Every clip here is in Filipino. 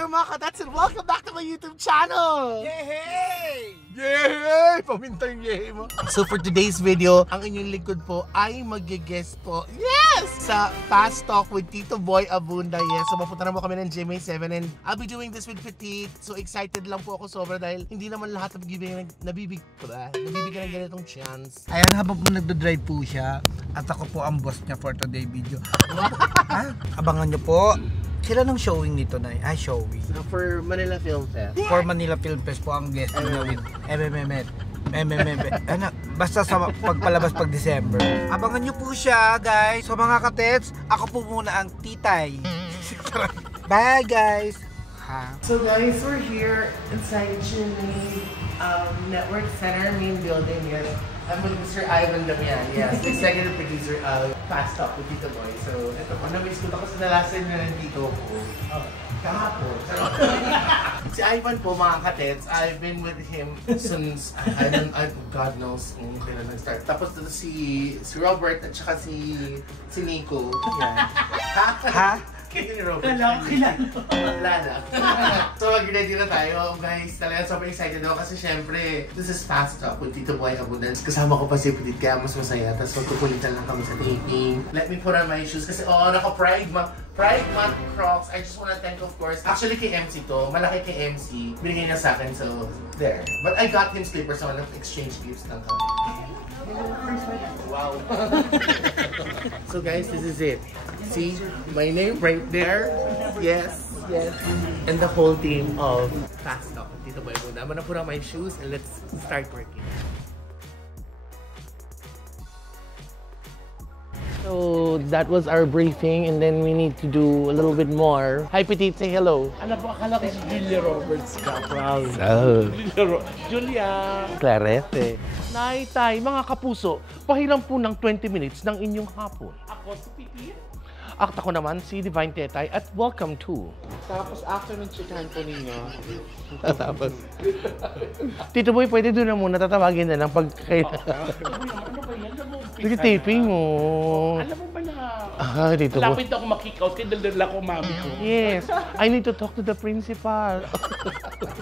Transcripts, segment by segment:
there mga katats and welcome back to my YouTube channel! Yehey! Yehey! Paminta yung yehey mo. So for today's video, ang inyong likod po ay mag-guest po, yes! Sa Fast Talk with Tito Boy Abunda. Yes, so mapunta na mo kami ng GMA7 and I'll be doing this with Petit. So excited lang po ako sobra dahil hindi naman lahat nabibigyan ng ganitong chance. Ayan, habang po nagdo-drive po siya at ako po ang boss niya for today video. Abangan nyo po. Sila nung showing nito na showing. So for Manila Film Fest. For Manila Film Fest po ang guest niya with basta sa pagpalabas pag December. Abangan nyo po siya, guys. So mga katets, ako po muna ang titay. Bye, guys. So guys, we're here inside GMA Network Center main building. Yes, I'm with Mr. Ivan Damian. Yes, the executive producer of Fast Talk with Tito Boy. So ito po, na-miss ko kasi nalasan na nandito ko. Kahapon. Si Ivan po mga katets, I've been with him since, God knows kung kailan nag-start. Tapos si Robert at saka si Nico. Yan. Ha? Kaya ni Robert. Kilala. So mag-ready na tayo. Guys, talagang sobrang excited ako kasi syempre, this is Fast Talk with Tito Boy Abundance. Kasama ko pa si Petit kaya mas masaya. Tapos magkukulitan lang kami sa taping. Let me put on my shoes kasi naka-Pride Month Crocs. I just wanna thank of course. Actually kay MC to. Malaki kay MC. Binigay niya sa akin so there. But I got him slippers so exchange gifts lang kami. Wow. So guys, this is it. See my name right there. Yes. And the whole team of Fast Talk with Tito Boy Abunda. I'm gonna put on my shoes and let's start working. So that was our briefing and then we need to do a little bit more. Hi Petit, say hello. Alam mo, akala ko si Julia Roberts ka. Proud. Julia. Clarete. Nay, tay, mga kapuso, pahiram po ng 20 minutes ng inyong hapon. Ako si Pipi. At ako naman si Divine Tetay at welcome to. Tapos after ng chikahan po ninyo. Tapos. Tito Boy, pwede doon na muna tatawagin na lang pag kayo. Ano ba yan? Nag-taping mo. Alam mo ba Tito na Boy. lapit ako makikout kay daldala ko mami ko. Yes, I need to talk to the principal.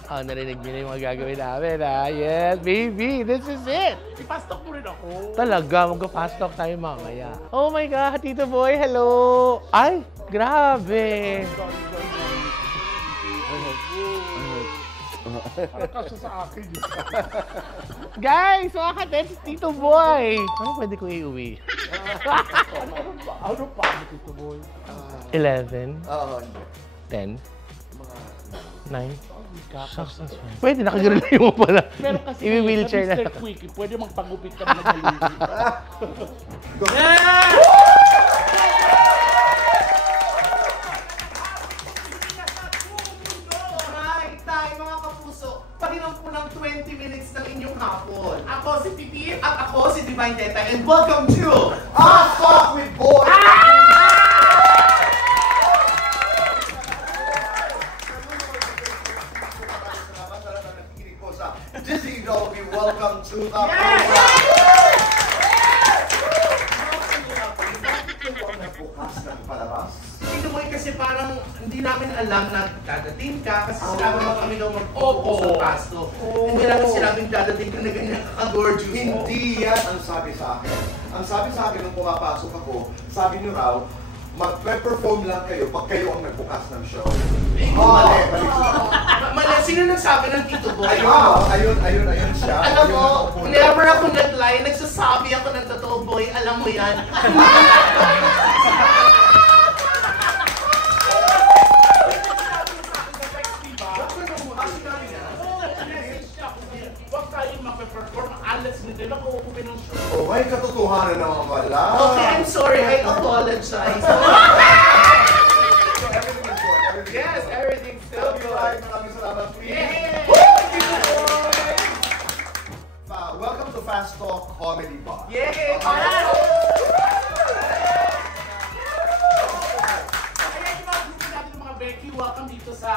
Narinig niyo na yung mga gagawin namin Yes, baby, this is it. I-fast talk mo rin ako. Talaga, mag-fast talk tayo mamaya. Oh my God, Tito Boy, hello. Ay, grabe. Parang kasya sa akin. Guys, mga katets, Tito Boy. Ano pwede ko iuwi? Ano pa, Tito Boy? 11? 10? 9? Pwede, nakagalayo mo pala. Pero kasi i-wheelchair na. Mr. Quickie, pwede magpagupit ka na nag-halili. Pahiram po ng 20 minutes ng inyong hapon. Ako si Pipi at ako si Divine Teta and welcome to Fast Talk with Boy! Dizzy Dolby, welcome to the program. Tito Boy, kasi parang hindi namin alam na dadating ka kasi sinabi mo kami daw mag-opo sa pasto. Hindi namin sinabing dadating ka na ganyan ka-gorgeous. Hindi yan ang sabi sa akin. Ang sabi sa akin nung pumapasok ako, sabi niyo raw, mag-perform lang kayo pag kayo ang nagbukas ng show. Mali. Mali, sino nagsabi ng Tito Boy? Ayun siya. Alam mo, never ako nag-lie, nagsasabi ako ng totoo, boy, alam mo yan. May katotohanan naman pala. Okay, I'm sorry. I apologize. Yes, everything's still good. Maraming salamat. Welcome to Fast Talk Comedy Bar. Yay! Mga Becky, welcome dito sa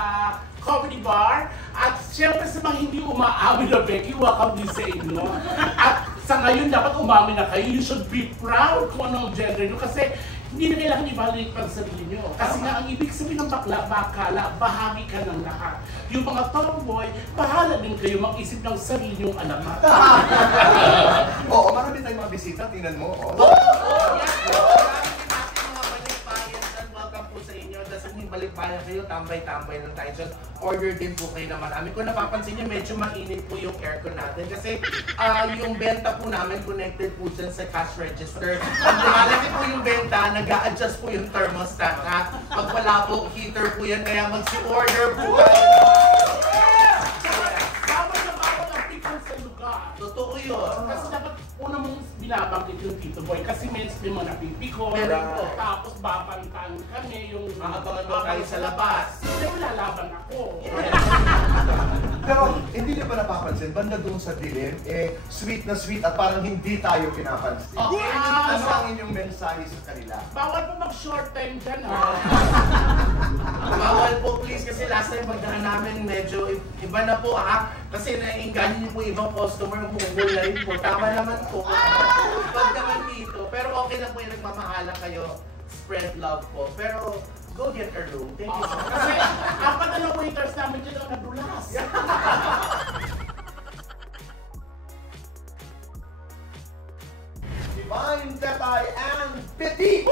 Comedy Bar. At syempre sa mga hindi umaamin na Becky, welcome din sa inyo. At sa ngayon, dapat umamin na kayo. You should be proud kung anong gender nyo. Kasi hindi na kailangan ibalik pang sarili nyo. Kasi nga, ang ibig sabihin ng bakla, bakala, bahagi ka ng lahat. Yung mga tomboy, bahala din kayo mag-isip ng sarili yung alamat. Oo, marami tayong mga bisita, tingnan mo. Welcome po sa inyo. Dasal yung balikbayan kayo, tambay-tambay lang tayo dyan. Order din po kayo na marami. Kung napapansin nyo, medyo mainit po yung aircon natin. Kasi yung benta po namin connected po dyan sa cash register. Pag lumalaki po yung benta, nag-a-adjust po yung thermostat. Pag wala po, heater po yan. Kaya mag-order po kayo. Bawal na bawal ang pikon sa lugar. Totoo yun. Kasi dapat una mong binabanggit yung Tito Boy kasi mainstream mo napipiko. Right. Tapos babantaan kami yung Maabangan mo tayo sa labas. Hindi mo lalaban ako. Pero hindi niyo ba napapansin, banda doon sa dilim, sweet na sweet at parang hindi tayo pinapansin. Ano ang inyong mensahe sa kanila? Bawal po mag-short time dyan ha. Bawal po please kasi last time pagdahan namin medyo iba na po kasi naiinganyo niyo po ibang customer bumubol na rin po. Tama naman po. Pag naman dito. Pero okay lang po yung nagmamahala kayo. Spread love po. Pero go get a room. Thank you so much. Kasi apat na lang waiters namin dyan ang nadulas. Divine, Tetay, and Petit!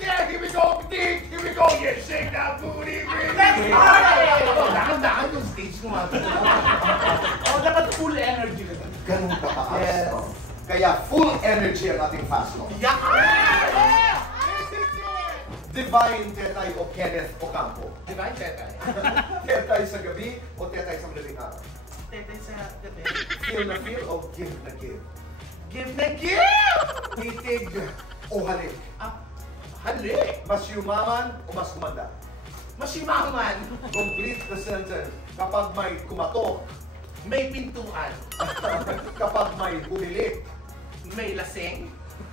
Yeah, here we go, Petit! Here we go! Yeah, shake that booty, baby! Let's party! Dahan-dahan yung stage ko mga Oh, dapat full energy ka. Ganun kataas. Yes. No? Kaya full energy ang ating fast law. Divine, Tetay, o Kenneth Ocampo. Divine Tetay. Tetay sa gabi o Tetay sa madaling araw? Tetay sa gabi. Feel na feel o give na give? Give na give! Titig o halik? Halik! Mas yumaman o mas kumanda? Masimaman! Complete the sentence. Kapag may kumatok, May pintuan. kapag may bumili, May lasing.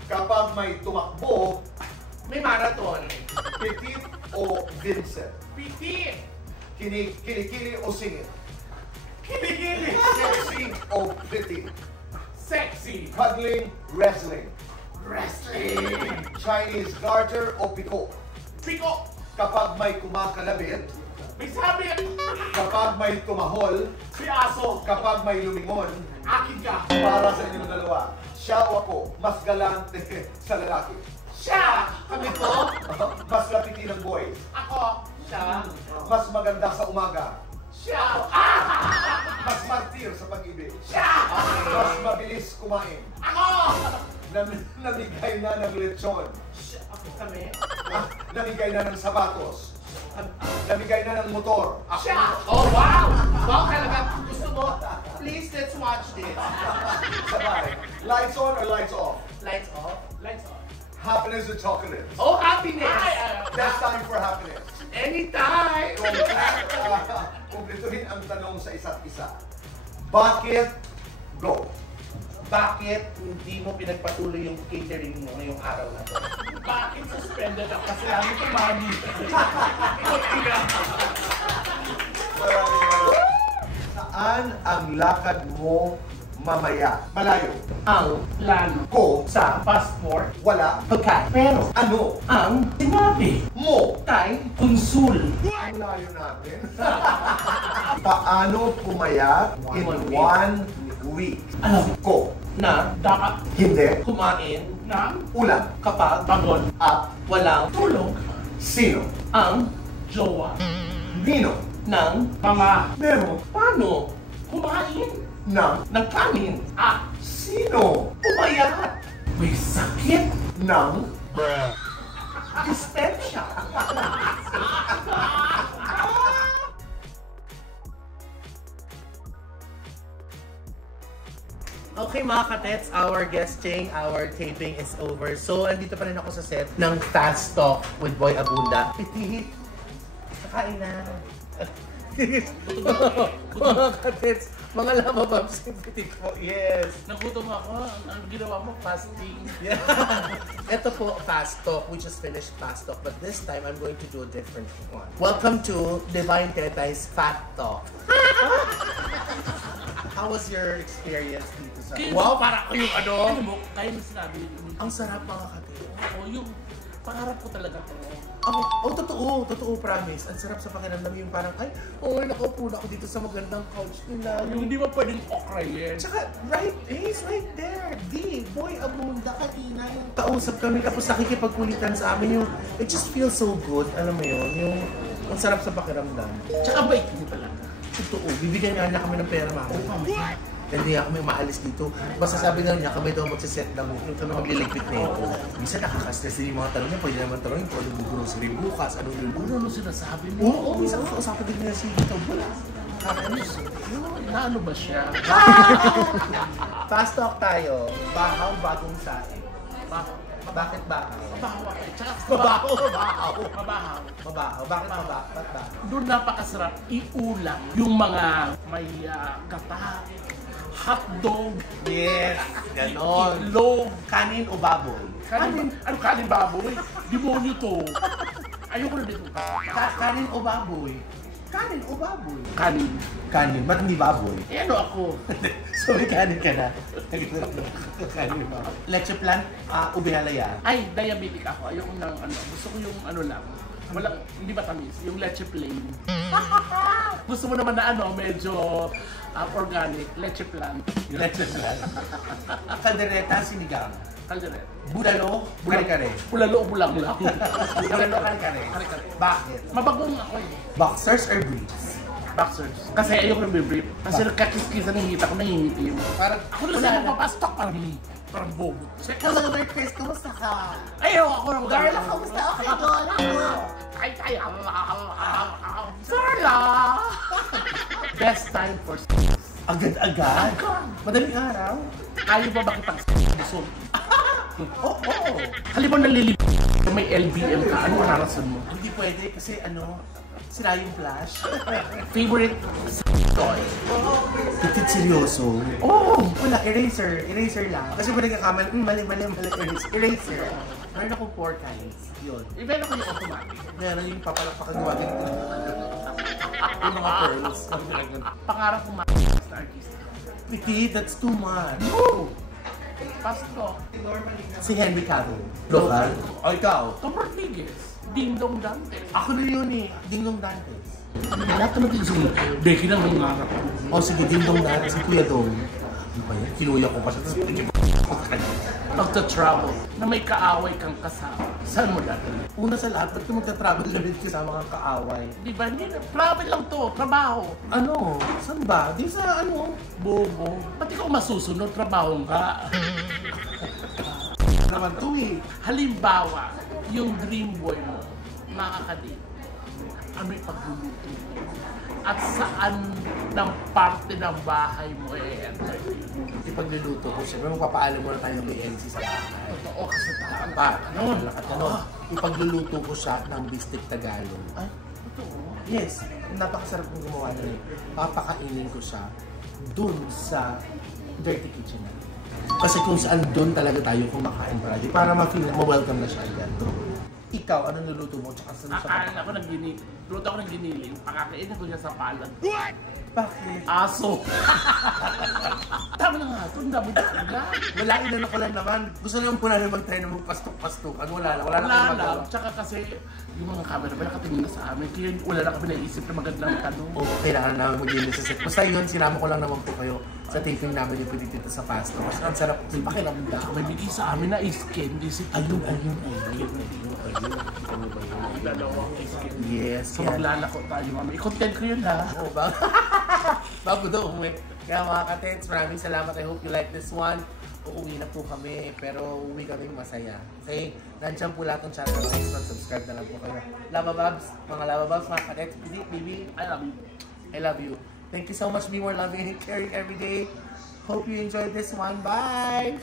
kapag may tumakbo, May marathon. Petit o Vincent? Petit! Kilikili o singit? Kiligili! Sexy o pretty? Sexy! Cuddling, wrestling? Wrestling! Chinese garter o piko? Piko! Kapag may kumakalabit, May sabi! kapag may tumahol, Si Aso! kapag may lumingon, Akin ka! para sa inyong dalawa, siya o ako, mas galante sa lalaki. Siya! Kami po. Mas lapitin ng boys. Ako! Siya. Mas maganda sa umaga. Siya! Mas martir sa pag-ibig. Siya! Mas mabilis kumain. Ako! Namigay na ng lechon. Siya. Ako kami. Namigay na ng sapatos. Namigay na ng motor. Siya! Oh, wow! Wow, talaga. Gusto mo? Please, let's watch this. Sabay. Lights on or lights off? Lights off. Lights on. Happiness or chocolate? Oh, happiness! Best time for happiness. Anytime! Kumplituhin ang tanong sa isa't isa. Bakit? Go. Bakit hindi mo pinagpatuloy yung catering mo ngayong araw na to? Bakit suspended ako? Kasi lagi tumagi. Saan ang lakad mo mamaya? Malayo. Ang plano Ko. sa passport, Wala. pagkain. Pero Ano? ang sinabi Mo. kay Konsul. Ang layo natin. Paano pumaya in 1 week? Alam Ko. na dapat Hindi. kumain ng Ulam. Kapag pagod At walang tulog sino? ang jowa Nino. ng mga Meron. paano kumain Ng ng kanin at sino? pumayat may sakit. Ng dispensya. Okay mga katets, our guesting, our taping is over. So, andito pa rin ako sa set ng Fast Talk with Boy Abunda. Petit, kakain na. Mga katets, mga lamababs yung petit po. Yes. Nagutom ako. Ang ginawa mo, fasting. Yeah. Ito po, Fast Talk. We just finished Fast Talk, but this time I'm going to do a different one. Welcome to Divine Tetay's Fat Talk. How was your experience dito sa... Kaya- Wow, para ko yung ano. Alam mo, kaya mo sinabi, Ang sarap mga kate. oo, yung pangarap ko talaga to. Totoo, promise. Ang sarap sa pakiramdam yung parang, ay, nakaupo na ako dito sa magandang couch nila. Yung hindi mo pwedeng okrayin. Tsaka, he's right there. Boy Abunda kanina. Yung kausap kami, tapos nakikipagkulitan sa amin yung, it just feels so good. Alam mo yun, yung, ang sarap sa pakiramdam. Tsaka bait mo talaga. Totoo, bibigyan niya kami ng pera mama. Hindi kami maalis dito. Basta sabi nga niya, kami daw magsiset lang yung kami magliligpit na ito. Minsan nakaka-stress din yung mga tanong niya. Pwede naman tanongin kung anong grocery bukas, anong luluto. Ano sinasabi mo? Oo, minsan kakausapin din niya si Tito Bull. Naano ba siya? Fast talk tayo. Bahaw, bagong saing. Bakit bahaw? Mabahaw ako. Tsaka Mabahaw. mabahaw. Bakit mabahaw? Ba't ba? Doon napakasarap iulam yung mga may gata, hotdog, Yes, ganon. itlog, Kanin o baboy? kanin, kanin baboy? Demonyo to. Ayoko na dito. Kanin o baboy? Kanin o baboy? Kanin. Kanin, ba't hindi baboy? Eh ano ako? So may kanin ka na. Kanin ba? Leche plan, ube halaya. Ay, diabetic ako. Ayoko ng ano. Gusto ko yung ano lang. Walang, hindi matamis. Yung leche plain. Gusto mo naman na ano, medyo organic. Leche plan. Leche plan. Kaldereta, sinigang. Kaldereta. Budalo, kare-kare. Bulalo o bulang lang. Budalo, kare-kare. Kare-kare. Bakit? Mabagong ako eh. Boxers or briefs? Boxers. Kasi ayoko ng brief. Kasi nagkakis-kisan ng hita ko, nangingitim. Parang, Ako na sila papastok parang bobo. Hello, Lord Chris, kumusta ka? Ayaw ako ng Darla, kamusta? Okay, Darla. Ay, Darla! Best time for Agad-agad? Madaling araw? Ayaw ba bakitang busog? Oo. Halimbawa nalilib may LBM ka, ano mararasan mo? Hindi pwede kasi sira yung flash. Favorite toy? Titit seryoso. Oh! Wala, eraser lang. Kasi pag nagkakamali, mali, eraser. Meron akong 4 kinds. Yun. Iba na ko yung automatic. Meron yung papalakpakan gumagin ko. Yung mga pearls. Pangarap ko ma****** artist. Petit, that's too much. No! Pasto. Si Henry Cavill. Local. O ikaw? Tom Rodriguez. Ding Dong Dantes. Ako na yun eh. Ding Dong Dantes. Lahat naman din si Becky ng mangarap. O sige, Ding Dong Dantes. Si Kuya Dong. Ano ba yan? Kinuya ko pa siya. Pagka-travel na may kaaway kang kasama, saan mo dadalhin? Una sa lahat, ba't ka magta-travel na rin kasama kang kaaway? Di ba? Hindi na. Travel lang to. Trabaho. Ano? Saan ba? Di sa Bobo. Ba't ikaw masusunod? Trabaho nga. Naman to eh. Halimbawa, yung dream boy mo, makakadate, ano yung pagluluto mo? At saan ng parte ng bahay mo entertain? Ipagluluto ko, siyempre magpapaalam mo na tayo kay Elsie sa bahay. Totoo kasi taan Pa, lakat ka nun. Ipagluluto ko siya ng bistik Tagalog. Ay, totoo. Yes, napakasarap kong gumawa nun eh. Papakainin ko siya dun sa dirty kitchen na. Kasi kung saan dun talaga tayo kumakain para ma-feel na ma-welcome na siya agad. Ikaw, anong luluto mo? Tsaka saan sa Akala ko ng giniling. Luto ako ng giniling. Pakakainin ko niya sa palad. Bakit? Aso. Tama na nga ito. Ang dami talaga. Wala, inano ko lang naman. Gusto naman po namin mag-try na magpastok-pastukan. Wala na Wala akong lang. magawa. Tsaka kasi yung mga camera ba nakatingin na sa amin. Kaya wala na kami naisip na magandang tanong. Oo, kailangan namin mag-inis sa set. Basta yun, sinama ko lang naman po kayo sa taping namin yung pwede dito sa pasto. Kasi ang sarap yung pakiramdam. May bigay sa amin na ice candy si Tito. Ayun. Dalawang ice candy. Yes, So yan. maglalako tayo mami. I-content ko yun ha. Oo, bago daw umuwi. Kaya mga katets, maraming salamat. I hope you like this one. Uuwi na po kami, pero uuwi kami masaya. Okay? Nandiyan po lahat ng channel. Next one, subscribe na lang po kayo. Lavababs, mga katets, baby, I love you. I love you. Thank you so much. Be more loving and caring every day. Hope you enjoyed this one. Bye!